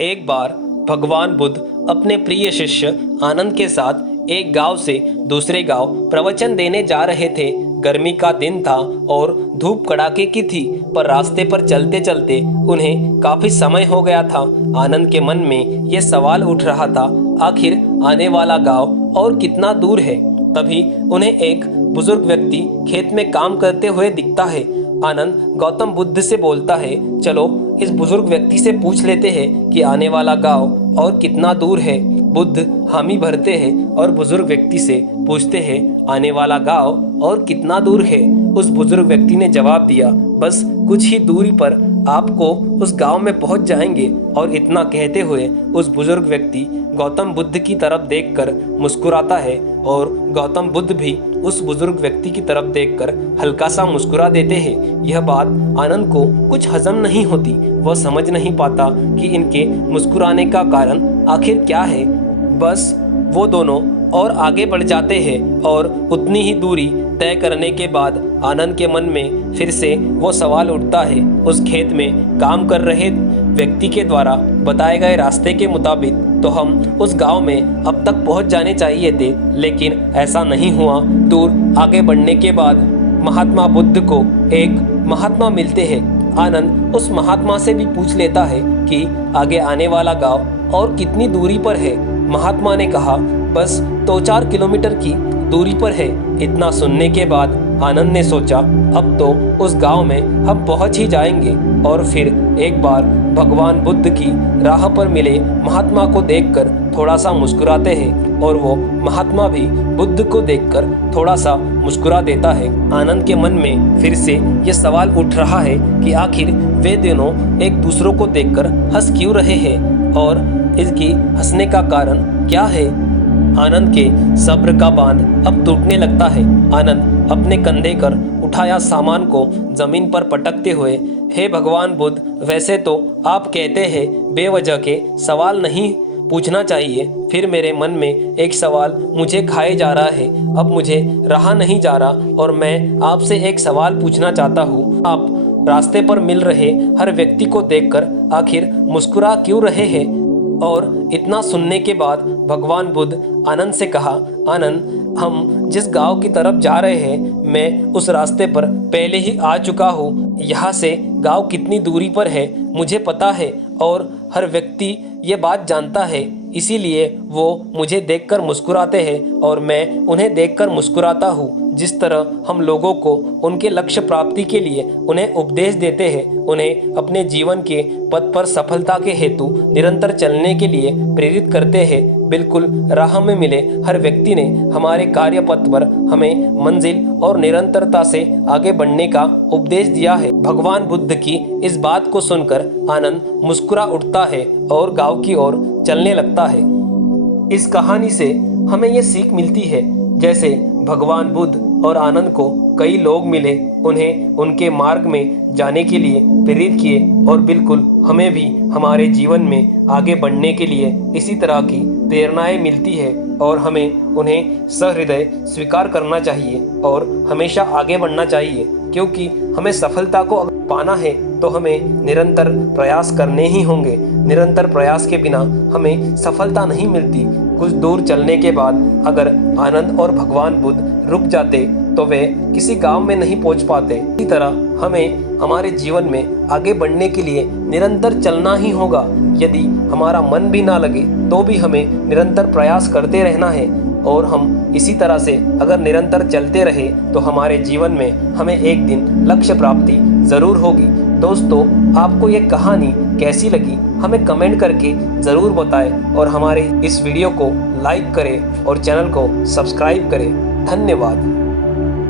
एक बार भगवान बुद्ध अपने प्रिय शिष्य आनंद के साथ एक गांव से दूसरे गांव प्रवचन देने जा रहे थे। गर्मी का दिन था और धूप कड़ाके की थी, पर रास्ते पर चलते चलते उन्हें काफी समय हो गया था। आनंद के मन में ये सवाल उठ रहा था, आखिर आने वाला गांव और कितना दूर है। तभी उन्हें एक बुजुर्ग व्यक्ति खेत में काम करते हुए दिखता है। आनंद गौतम बुद्ध से बोलता है, चलो इस बुजुर्ग व्यक्ति से पूछ लेते हैं कि आने वाला गांव और कितना दूर है। बुद्ध हामी भरते हैं और बुजुर्ग व्यक्ति से पूछते हैं, आने वाला गांव और कितना दूर है। उस बुजुर्ग व्यक्ति ने जवाब दिया, बस कुछ ही दूरी पर आपको उस गांव में पहुंच जाएंगे। और इतना कहते हुए उस बुजुर्ग व्यक्ति गौतम बुद्ध की तरफ देखकर मुस्कुराता है और गौतम बुद्ध भी उस बुजुर्ग व्यक्ति की तरफ देखकर हल्का सा मुस्कुरा देते हैं। यह बात आनंद को कुछ हजम नहीं होती। वह समझ नहीं पाता कि इनके मुस्कुराने का कारण आखिर क्या है। बस वो दोनों और आगे बढ़ जाते हैं और उतनी ही दूरी तय करने के बाद आनंद के मन में फिर से वो सवाल उठता है। उस खेत में काम कर रहे व्यक्ति के द्वारा बताए गए रास्ते के मुताबिक तो हम उस गांव में अब तक पहुंच जाने चाहिए थे, लेकिन ऐसा नहीं हुआ। दूर आगे बढ़ने के बाद महात्मा बुद्ध को एक महात्मा मिलते हैं। आनंद उस महात्मा से भी पूछ लेता है कि आगे आने वाला गांव और कितनी दूरी पर है। महात्मा ने कहा, बस 2-4 किलोमीटर की दूरी पर है। इतना सुनने के बाद आनंद ने सोचा, अब तो उस गांव में हम पहुंच ही जाएंगे। और फिर एक बार भगवान बुद्ध की राह पर मिले महात्मा को देखकर थोड़ा सा मुस्कुराते हैं और वो महात्मा भी बुद्ध को देखकर थोड़ा सा मुस्कुरा देता है। आनंद के मन में फिर से ये सवाल उठ रहा है कि आखिर वे दोनों एक दूसरों को देखकर हंस क्यों रहे हैं और इसकी हंसने का कारण क्या है। आनंद के सब्र का बांध अब टूटने लगता है। आनंद अपने कंधे कर उठाया सामान को जमीन पर पटकते हुए, हे भगवान बुद्ध, वैसे तो आप कहते हैं बेवजह के सवाल नहीं पूछना चाहिए, फिर मेरे मन में एक सवाल मुझे खाए जा रहा है। अब मुझे रहा नहीं जा रहा और मैं आपसे एक सवाल पूछना चाहता हूँ। आप रास्ते पर मिल रहे हर व्यक्ति को देखकर आखिर मुस्कुरा क्यों रहे हैं। और इतना सुनने के बाद भगवान बुद्ध आनंद से कहा, आनंद, हम जिस गांव की तरफ जा रहे हैं मैं उस रास्ते पर पहले ही आ चुका हूँ। यहाँ से गांव कितनी दूरी पर है मुझे पता है और हर व्यक्ति ये बात जानता है, इसीलिए वो मुझे देखकर मुस्कुराते हैं और मैं उन्हें देखकर मुस्कुराता हूँ। जिस तरह हम लोगों को उनके लक्ष्य प्राप्ति के लिए उन्हें उपदेश देते हैं, उन्हें अपने जीवन के पथ पर सफलता के हेतु निरंतर चलने के लिए प्रेरित करते हैं, बिल्कुल राह में मिले हर व्यक्ति ने हमारे कार्य पथ पर हमें मंजिल और निरंतरता से आगे बढ़ने का उपदेश दिया है। भगवान बुद्ध की इस बात को सुनकर आनंद मुस्कुरा उठता है और गांव की ओर चलने लगता है। इस कहानी से हमें ये सीख मिलती है, जैसे भगवान बुद्ध और आनंद को कई लोग मिले, उन्हें उनके मार्ग में जाने के लिए प्रेरित किए और बिल्कुल हमें भी हमारे जीवन में आगे बढ़ने के लिए इसी तरह की प्रेरणाएं मिलती है और हमें उन्हें सहृदय स्वीकार करना चाहिए और हमेशा आगे बढ़ना चाहिए, क्योंकि हमें सफलता को पाना है तो हमें निरंतर प्रयास करने ही होंगे। निरंतर प्रयास के बिना हमें सफलता नहीं मिलती। कुछ दूर चलने के बाद अगर आनंद और भगवान बुद्ध रुक जाते तो वे किसी गांव में नहीं पहुंच पाते। इसी तरह हमें हमारे जीवन में आगे बढ़ने के लिए निरंतर चलना ही होगा। यदि हमारा मन भी ना लगे तो भी हमें निरंतर प्रयास करते रहना है और हम इसी तरह से अगर निरंतर चलते रहे तो हमारे जीवन में हमें एक दिन लक्ष्य प्राप्ति जरूर होगी। दोस्तों, आपको ये कहानी कैसी लगी हमें कमेंट करके ज़रूर बताएं और हमारे इस वीडियो को लाइक करें और चैनल को सब्सक्राइब करें। धन्यवाद।